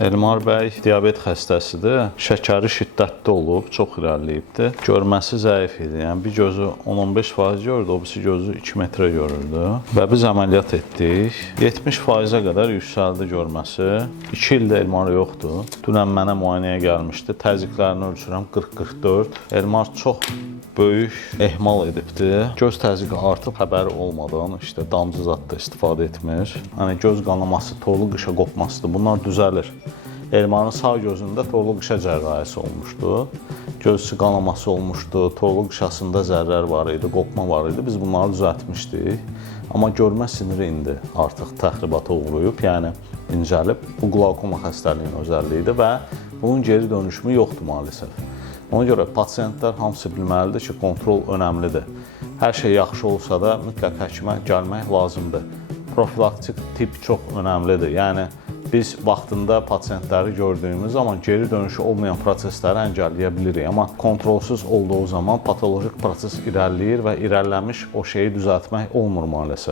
Elmar bəy diabet xəstəsidir. Şəkəri şiddətli olub, çox irəliləyibdir. Görməsi zəif idi. Yəni bir gözü 10-15% görürdü, o birisi gözü 2 metrə görürdü. Və biz əməliyyat etdik. 70%-ə qədər yüksəldi görməsi. 2 ildə Elmar yoxdur. Dünən mənə müayinəyə gəlmişdi. Təzyiqlərini ölçürəm 40-44. Elmar çox böyük ehmal edibdi. Göz təzyiqi artıb, xəbəri olmadan işte damcı zadda istifadə etmir. Hani göz qanaması, torlu qışa qopmasıdır. Bunlar düzəlir. Elmarın sağ gözündə torlu qışa cərrahisi olmuşdu. Göz qanaması olmuşdu, torlu qışasında zərrər var idi, qopma var idi. Biz bunları düzəltmişdik. Amma görmə siniri indi artıq təxribata uğrayıb, yəni incəlib. Bu qlaukoma xəstəliyinin özəlliyidir və bunun geri dönüşümü yoxdur maalesef. Ona görə pasientlər hamısı bilməlidir ki, kontrol önəmlidir. Hər şey yaxşı olsa da mütləq həkimə gəlmək lazımdır. Profilaktik tip çox önəmlidir. Yəni biz vaxtında pasientləri gördüyümüz zaman geri dönüşü olmayan prosesləri əngəlləyə bilirik. Amma kontrolsuz olduğu zaman patolojik proses irəliləyir və irəliləmiş o şeyi düzəltmək olmur maalesef.